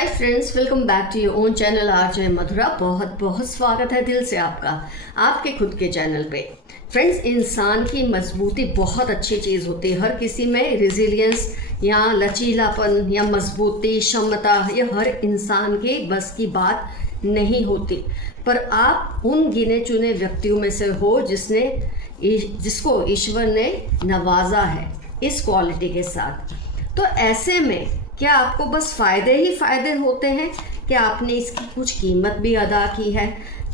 Hi friends, welcome back to your own channel RJ Madhura. बहुत बहुत स्वागत है दिल से आपका आपके खुद के चैनल पे। फ्रेंड्स, इंसान की मजबूती बहुत अच्छी चीज़ होती है। हर किसी में रिजिलियंस या लचीलापन या मजबूती क्षमता या हर इंसान के बस की बात नहीं होती, पर आप उन गिने चुने व्यक्तियों में से हो जिसको ईश्वर ने नवाजा है इस क्वालिटी के साथ। तो ऐसे में क्या आपको बस फ़ायदे ही फ़ायदे होते हैं? क्या आपने इसकी कुछ कीमत भी अदा की है?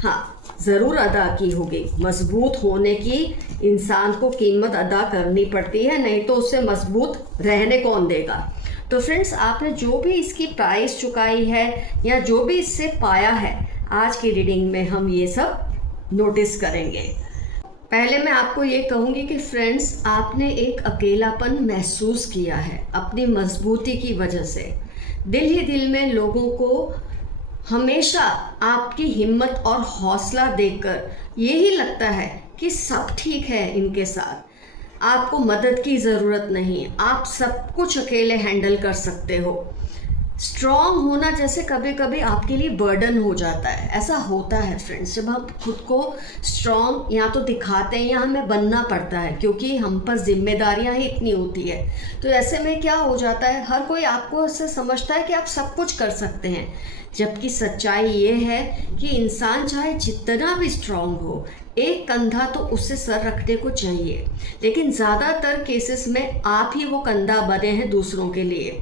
हाँ, ज़रूर अदा की होगी। मजबूत होने की इंसान को कीमत अदा करनी पड़ती है, नहीं तो उससे मजबूत रहने कौन देगा। तो फ्रेंड्स, आपने जो भी इसकी प्राइस चुकाई है या जो भी इससे पाया है, आज की रीडिंग में हम ये सब नोटिस करेंगे। पहले मैं आपको ये कहूँगी कि फ्रेंड्स, आपने एक अकेलापन महसूस किया है अपनी मजबूती की वजह से। दिल ही दिल में लोगों को हमेशा आपकी हिम्मत और हौसला देखकर यही लगता है कि सब ठीक है इनके साथ, आपको मदद की ज़रूरत नहीं, आप सब कुछ अकेले हैंडल कर सकते हो। स्ट्रॉन्ग होना जैसे कभी कभी आपके लिए बर्डन हो जाता है। ऐसा होता है फ्रेंड्स, जब हम खुद को स्ट्रॉन्ग या तो दिखाते हैं या हमें बनना पड़ता है, क्योंकि हम पर जिम्मेदारियां ही इतनी होती है। तो ऐसे में क्या हो जाता है, हर कोई आपको ऐसे समझता है कि आप सब कुछ कर सकते हैं, जबकि सच्चाई ये है कि इंसान चाहे जितना भी स्ट्रॉन्ग हो, एक कंधा तो उससे सर रखने को चाहिए। लेकिन ज़्यादातर केसेस में आप ही वो कंधा बने हैं दूसरों के लिए।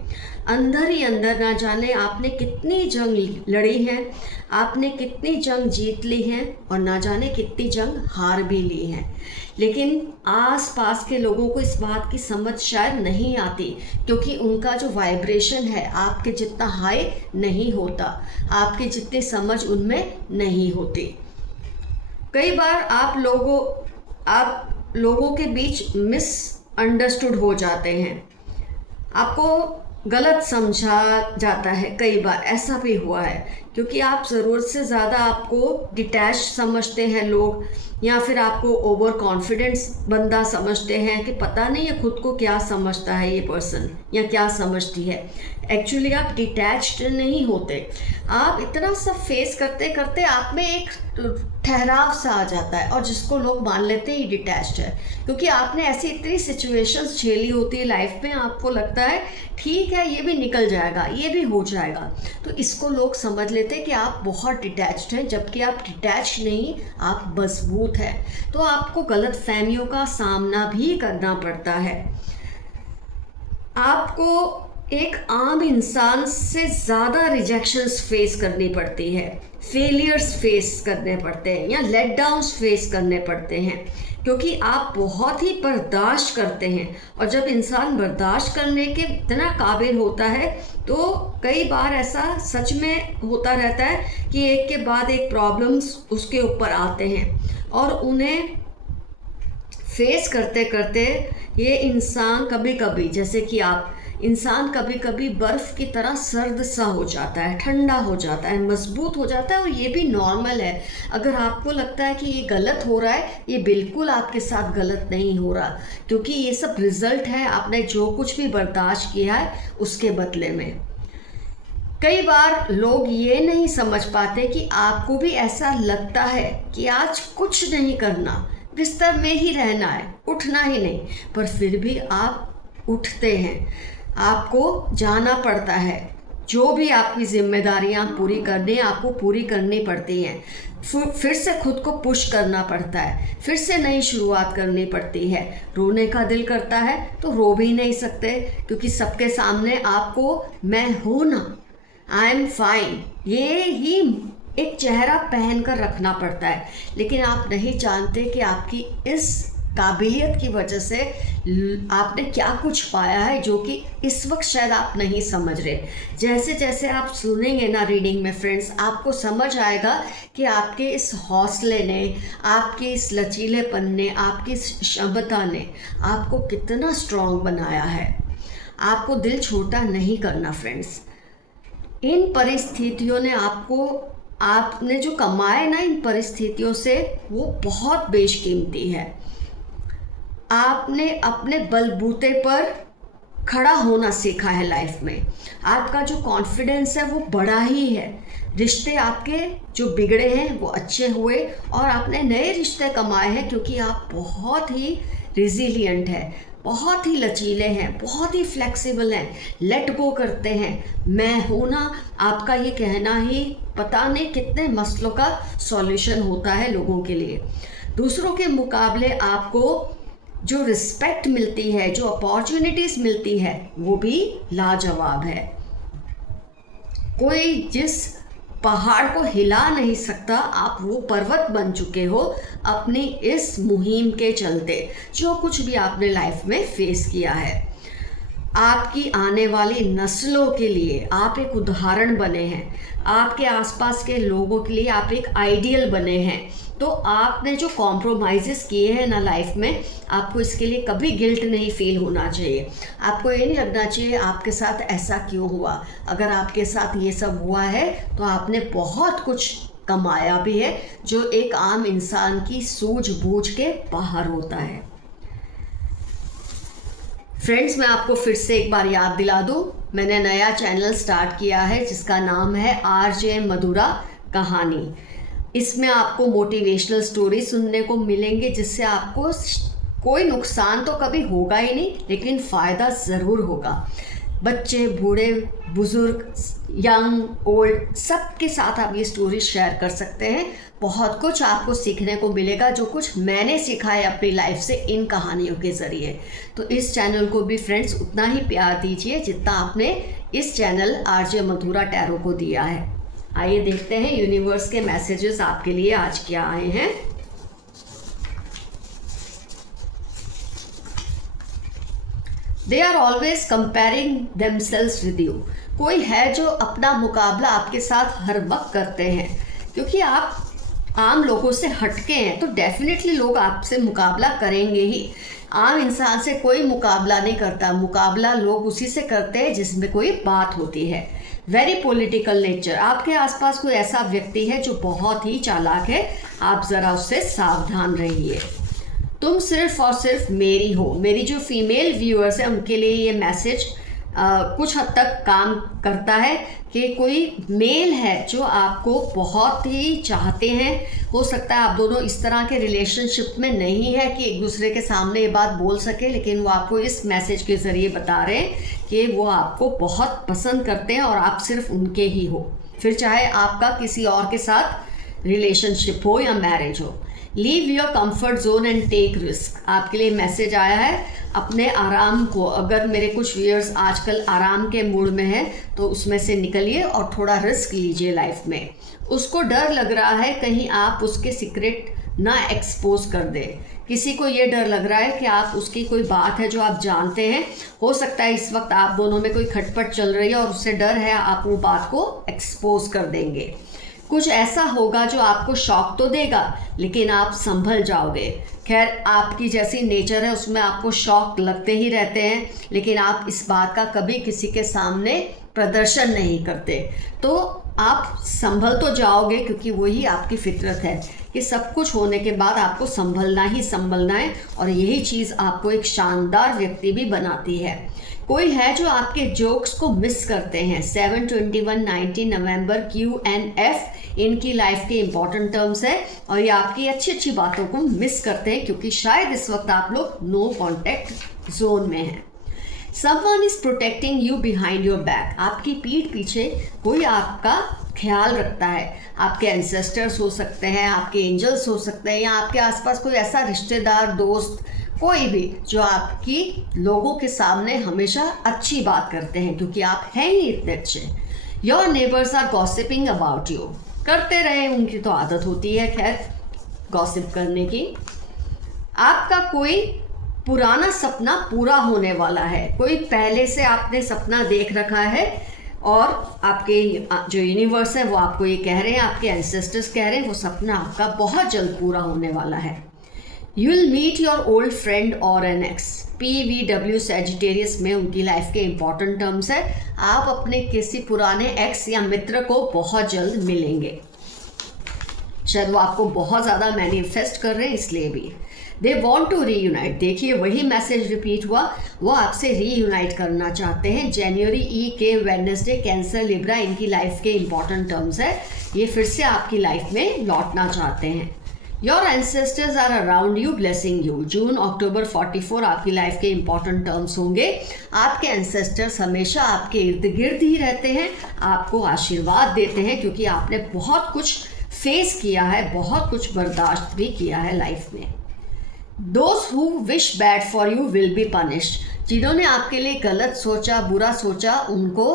अंदर ही अंदर ना जाने आपने कितनी जंग लड़ी है, आपने कितनी जंग जीत ली है और ना जाने कितनी जंग हार भी ली है। लेकिन आस पास के लोगों को इस बात की समझ शायद नहीं आती, क्योंकि उनका जो वाइब्रेशन है आपके जितना हाई नहीं होता, आपकी जितनी समझ उनमें नहीं होती। कई बार आप लोगों के बीच मिसअंडरस्टूड हो जाते हैं, आपको गलत समझा जाता है। कई बार ऐसा भी हुआ है, क्योंकि आप ज़रूरत से ज़्यादा आपको डिटैच समझते हैं लोग, या फिर आपको ओवर कॉन्फिडेंस बंदा समझते हैं कि पता नहीं है खुद को क्या समझता है ये पर्सन या क्या समझती है। एक्चुअली आप डिटैच्ड नहीं होते, आप इतना सब फेस करते करते आप में एक ठहराव सा आ जाता है, और जिसको लोग मान लेते हैं ये डिटैच्ड है, क्योंकि आपने ऐसी इतनी सिचुएशंस झेली होती है लाइफ में, आपको लगता है ठीक है ये भी निकल जाएगा, ये भी हो जाएगा, तो इसको लोग समझ लेते हैं कि आप बहुत डिटैच्ड हैं, जबकि आप डिटैच नहीं, आप मजबूत हैं। तो आपको गलत फहमियों का सामना भी करना पड़ता है। आपको एक आम इंसान से ज़्यादा रिजेक्शंस फेस करनी पड़ती है, फेलियर्स फेस करने पड़ते हैं या लेट डाउन्स फेस करने पड़ते हैं, क्योंकि आप बहुत ही बर्दाश्त करते हैं। और जब इंसान बर्दाश्त करने के इतना काबिल होता है, तो कई बार ऐसा सच में होता रहता है कि एक के बाद एक प्रॉब्लम्स उसके ऊपर आते हैं, और उन्हें फेस करते करते ये इंसान कभी कभी बर्फ़ की तरह सर्द सा हो जाता है, ठंडा हो जाता है, मजबूत हो जाता है। और ये भी नॉर्मल है। अगर आपको लगता है कि ये गलत हो रहा है, ये बिल्कुल आपके साथ गलत नहीं हो रहा, क्योंकि ये सब रिजल्ट है आपने जो कुछ भी बर्दाश्त किया है उसके बदले में। कई बार लोग ये नहीं समझ पाते कि आपको भी ऐसा लगता है कि आज कुछ नहीं करना, बिस्तर में ही रहना है, उठना ही नहीं, पर फिर भी आप उठते हैं, आपको जाना पड़ता है। जो भी आपकी जिम्मेदारियां पूरी करनी आपको पूरी करनी पड़ती हैं, फिर से खुद को पुश करना पड़ता है, फिर से नई शुरुआत करनी पड़ती है। रोने का दिल करता है तो रो भी नहीं सकते, क्योंकि सबके सामने आपको मैं हूँ ना, आई एम फाइन, ये ही एक चेहरा पहन कर रखना पड़ता है। लेकिन आप नहीं जानते कि आपकी इस काबिलियत की वजह से आपने क्या कुछ पाया है, जो कि इस वक्त शायद आप नहीं समझ रहे। जैसे जैसे आप सुनेंगे ना रीडिंग में फ्रेंड्स, आपको समझ आएगा कि आपके इस हौसले ने, आपके इस लचीलेपन ने, आपकी इस क्षमता ने आपको कितना स्ट्रॉन्ग बनाया है। आपको दिल छोटा नहीं करना फ्रेंड्स। इन परिस्थितियों ने आपने जो कमाए ना इन परिस्थितियों से, वो बहुत बेशकीमती है। आपने अपने बलबूते पर खड़ा होना सीखा है लाइफ में। आपका जो कॉन्फिडेंस है वो बड़ा ही है। रिश्ते आपके जो बिगड़े हैं वो अच्छे हुए और आपने नए रिश्ते कमाए हैं क्योंकि आप बहुत ही रिजिलियंट हैं, बहुत ही लचीले हैं, बहुत ही फ्लेक्सिबल हैं, लेट गो करते हैं। मैं हूँ ना, आपका ये कहना ही पता नहीं कितने मसलों का सॉल्यूशन होता है लोगों के लिए। दूसरों के मुकाबले आपको जो रिस्पेक्ट मिलती है, जो अपॉर्चुनिटीज़ मिलती है, वो भी लाजवाब है। कोई जिस पहाड़ को हिला नहीं सकता, आप वो पर्वत बन चुके हो अपनी इस मुहिम के चलते, जो कुछ भी आपने लाइफ में फेस किया है। आपकी आने वाली नस्लों के लिए आप एक उदाहरण बने हैं। आपके आसपास के लोगों के लिए आप एक आइडियल बने हैं। तो आपने जो कॉम्प्रोमाइज़ेस किए हैं ना लाइफ में, आपको इसके लिए कभी गिल्ट नहीं फील होना चाहिए। आपको ये नहीं लगना चाहिए आपके साथ ऐसा क्यों हुआ। अगर आपके साथ ये सब हुआ है तो आपने बहुत कुछ कमाया भी है, जो एक आम इंसान की सूझबूझ के बाहर होता है। फ्रेंड्स, मैं आपको फिर से एक बार याद दिला दूँ, मैंने नया चैनल स्टार्ट किया है जिसका नाम है RJ मधुरा कहानी। इसमें आपको मोटिवेशनल स्टोरी सुनने को मिलेंगे जिससे आपको कोई नुकसान तो कभी होगा ही नहीं, लेकिन फ़ायदा ज़रूर होगा। बच्चे, बूढ़े, बुज़ुर्ग, यंग, ओल्ड, सबके साथ आप ये स्टोरी शेयर कर सकते हैं। बहुत कुछ आपको सीखने को मिलेगा, जो कुछ मैंने सीखा है अपनी लाइफ से इन कहानियों के ज़रिए। तो इस चैनल को भी फ्रेंड्स उतना ही प्यार दीजिए जितना आपने इस चैनल RJ मधुरा टैरो को दिया है। आइए देखते हैं यूनिवर्स के मैसेजेस आपके लिए आज क्या आए हैं। They are always comparing themselves with you. कोई है जो अपना मुकाबला आपके साथ हर वक्त करते हैं, क्योंकि आप आम लोगों से हटके हैं तो डेफिनेटली लोग आपसे मुकाबला करेंगे ही। आम इंसान से कोई मुकाबला नहीं करता, मुकाबला लोग उसी से करते हैं जिसमें कोई बात होती है। Very political nature. आपके आसपास कोई ऐसा व्यक्ति है जो बहुत ही चालाक है, आप ज़रा उससे सावधान रहिए। तुम सिर्फ और सिर्फ मेरी हो। मेरी जो फीमेल व्यूअर्स हैं उनके लिए ये मैसेज कुछ हद तक काम करता है कि कोई मेल है जो आपको बहुत ही चाहते हैं। हो सकता है आप दोनों इस तरह के रिलेशनशिप में नहीं है कि एक दूसरे के सामने ये बात बोल सके, लेकिन वो आपको इस मैसेज के ज़रिए बता रहे हैं कि वो आपको बहुत पसंद करते हैं और आप सिर्फ उनके ही हो, फिर चाहे आपका किसी और के साथ रिलेशनशिप हो या मैरिज हो। Leave your comfort zone and take risk. आपके लिए मैसेज आया है, अपने आराम को, अगर मेरे कुछ व्यूअर्स आजकल आराम के मूड में हैं तो उसमें से निकलिए और थोड़ा रिस्क लीजिए लाइफ में। उसको डर लग रहा है कहीं आप उसके सीक्रेट ना एक्सपोज कर दे। किसी को ये डर लग रहा है कि आप उसकी कोई बात है जो आप जानते हैं। हो सकता है इस वक्त आप दोनों में कोई खटपट चल रही है और उससे डर है आप वो बात को एक्सपोज कर देंगे। कुछ ऐसा होगा जो आपको शॉक तो देगा, लेकिन आप संभल जाओगे। खैर, आपकी जैसी नेचर है उसमें आपको शॉक लगते ही रहते हैं, लेकिन आप इस बात का कभी किसी के सामने प्रदर्शन नहीं करते। तो आप संभल तो जाओगे, क्योंकि वही आपकी फितरत है कि सब कुछ होने के बाद आपको संभलना ही संभलना है, और यही चीज़ आपको एक शानदार व्यक्ति भी बनाती है। कोई है जो आपके जोक्स को मिस करते हैं। 7/21/19 नवंबर QNF इनकी लाइफ के इंपॉर्टेंट टर्म्स है, और ये आपकी अच्छी अच्छी बातों को मिस करते हैं क्योंकि शायद इस वक्त आप लोग नो कॉन्टैक्ट जोन में हैं। Someone is protecting you behind your back. आपकी पीठ पीछे कोई आपका ख्याल रखता है। आपके एंसेस्टर्स हो सकते हैं, आपके एंजल्स हो सकते हैं, या आपके आसपास कोई ऐसा रिश्तेदार, दोस्त, कोई भी जो आपकी लोगों के सामने हमेशा अच्छी बात करते हैं, क्योंकि आप हैं ही इतने अच्छे। Your neighbours are gossiping about you. करते रहे, उनकी तो आदत होती है खैर गॉसिप करने की। आपका कोई पुराना सपना पूरा होने वाला है। कोई पहले से आपने सपना देख रखा है और आपके जो यूनिवर्स है वो आपको ये कह रहे हैं, आपके एंसेस्टर्स कह रहे हैं, वो सपना आपका बहुत जल्द पूरा होने वाला है। You will meet your old friend or an ex. PVW Sagittarius में उनकी लाइफ के इंपॉर्टेंट टर्म्स है। आप अपने किसी पुराने एक्स या मित्र को बहुत जल्द मिलेंगे। शायद वो आपको बहुत ज़्यादा मैनिफेस्ट कर रहे हैं, इसलिए भी। दे वॉन्ट टू रीयूनाइट, देखिए वही मैसेज रिपीट हुआ, वो आपसे रीयूनाइट करना चाहते हैं। जनवरी ई के वेडनेसडे, कैंसर, लिब्रा इनकी लाइफ के इंपॉर्टेंट टर्म्स है। ये फिर से आपकी लाइफ में लौटना चाहते हैं। Your ancestors are around you blessing you, जून अक्टूबर 44 आपकी लाइफ के इंपॉर्टेंट टर्म्स होंगे। आपके एंसेस्टर्स हमेशा आपके इर्द गिर्द ही रहते हैं, आपको आशीर्वाद देते हैं, क्योंकि आपने बहुत कुछ फेस किया है, बहुत कुछ बर्दाश्त भी किया है लाइफ में। Those who wish bad for you will be punished, जिन्होंने आपके लिए गलत सोचा, बुरा सोचा, उनको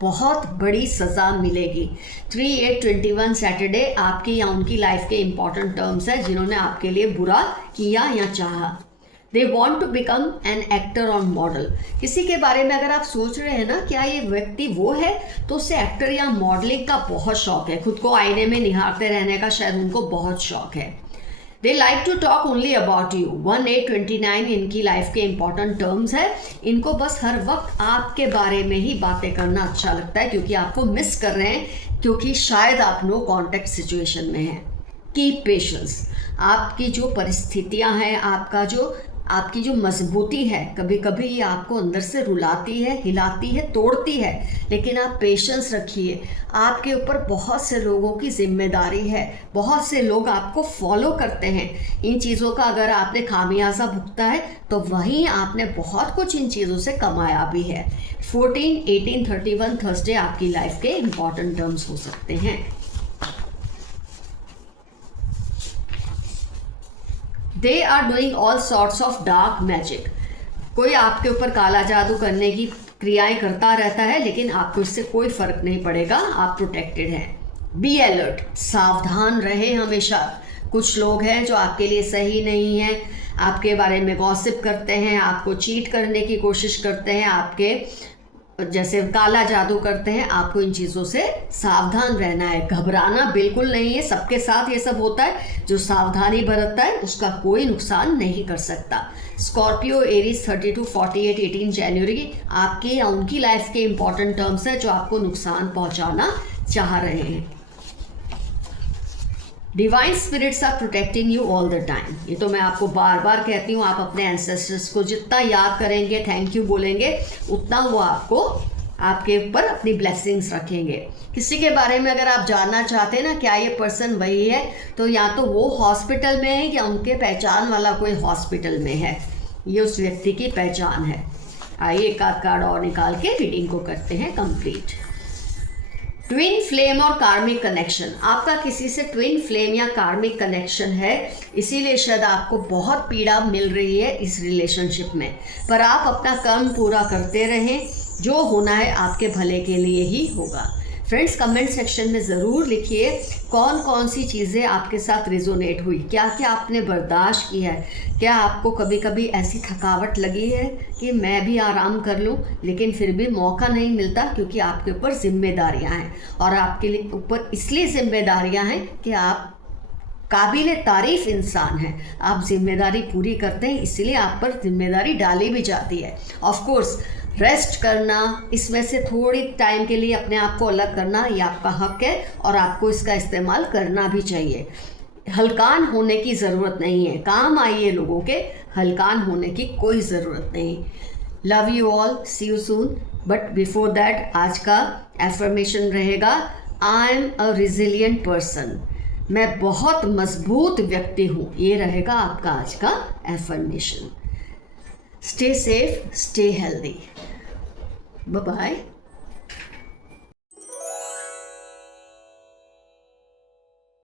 बहुत बड़ी सज़ा मिलेगी। 3/8/21 सैटरडे आपकी या उनकी लाइफ के इंपॉर्टेंट टर्म्स है, जिन्होंने आपके लिए बुरा किया या चाहा। They want to become an actor on model, किसी के बारे में अगर आप सोच रहे हैं ना क्या ये व्यक्ति वो है, तो उसे एक्टर या मॉडलिंग का बहुत शौक है, खुद को आईने में निहारते रहने का शायद उनको बहुत शौक है। They like to talk only about you, 1/8/29 इनकी लाइफ के इंपॉर्टेंट टर्म्स है। इनको बस हर वक्त आपके बारे में ही बातें करना अच्छा लगता है, क्योंकि आपको मिस कर रहे हैं, क्योंकि शायद आप नो कॉन्टेक्ट सिचुएशन में हैं। कीप पेशेंस, आपकी जो परिस्थितियां हैं, आपकी जो मजबूती है, कभी कभी ये आपको अंदर से रुलाती है, हिलाती है, तोड़ती है, लेकिन आप पेशेंस रखिए। आपके ऊपर बहुत से लोगों की जिम्मेदारी है, बहुत से लोग आपको फॉलो करते हैं। इन चीज़ों का अगर आपने खामियाजा भुगता है तो वहीं आपने बहुत कुछ इन चीज़ों से कमाया भी है। 14/18/31 थर्सडे आपकी लाइफ के इम्पॉर्टेंट टर्म्स हो सकते हैं। They are doing all sorts of dark magic, कोई आपके ऊपर काला जादू करने की क्रियाएं करता रहता है, लेकिन आपको इससे कोई फर्क नहीं पड़ेगा, आप प्रोटेक्टेड हैं। बी अलर्ट, सावधान रहे हमेशा। कुछ लोग हैं जो आपके लिए सही नहीं हैं, आपके बारे में गॉसिप करते हैं, आपको चीट करने की कोशिश करते हैं, आपके जैसे काला जादू करते हैं। आपको इन चीज़ों से सावधान रहना है, घबराना बिल्कुल नहीं है। सबके साथ ये सब होता है, जो सावधानी बरतता है उसका कोई नुकसान नहीं कर सकता। स्कॉर्पियो, एरीज 32/48/18 जनवरी आपके या उनकी लाइफ के इंपॉर्टेंट टर्म्स है, जो आपको नुकसान पहुंचाना चाह रहे हैं। Divine spirits are protecting you all the time, ये तो मैं आपको बार बार कहती हूँ। आप अपने एंसेस्टर्स को जितना याद करेंगे, थैंक यू बोलेंगे, उतना वो आपको आपके ऊपर अपनी ब्लेसिंग्स रखेंगे। किसी के बारे में अगर आप जानना चाहते हैं ना क्या ये पर्सन वही है, तो या तो वो हॉस्पिटल में है या उनके पहचान वाला कोई हॉस्पिटल में है, ये उस व्यक्ति की पहचान है। आइए एक आध कार्ड और निकाल के रीडिंग को करते हैं कंप्लीट। ट्विन फ्लेम और कार्मिक कनेक्शन, आपका किसी से ट्विन फ्लेम या कार्मिक कनेक्शन है, इसीलिए शायद आपको बहुत पीड़ा मिल रही है इस रिलेशनशिप में, पर आप अपना कर्म पूरा करते रहें, जो होना है आपके भले के लिए ही होगा। फ्रेंड्स, कमेंट सेक्शन में ज़रूर लिखिए कौन कौन सी चीज़ें आपके साथ रिजोनेट हुई, क्या क्या आपने बर्दाश्त की है, क्या आपको कभी कभी ऐसी थकावट लगी है कि मैं भी आराम कर लूं, लेकिन फिर भी मौका नहीं मिलता, क्योंकि आपके ऊपर जिम्मेदारियां हैं, और आपके लिए ऊपर इसलिए जिम्मेदारियां हैं कि आप काबिल तारीफ इंसान हैं, आप जिम्मेदारी पूरी करते हैं, इसीलिए आप पर जिम्मेदारी डाली भी जाती है। ऑफ कोर्स रेस्ट करना, इसमें से थोड़ी टाइम के लिए अपने आप को अलग करना, ये आपका हक है और आपको इसका इस्तेमाल करना भी चाहिए। हलकान होने की ज़रूरत नहीं है, काम आइए लोगों के, हलकान होने की कोई ज़रूरत नहीं। Love you all, see you soon. But before that आज का एफर्मेशन रहेगा, I am a resilient person, मैं बहुत मजबूत व्यक्ति हूँ, ये रहेगा आपका आज का affirmation. Stay safe, stay healthy, bye bye.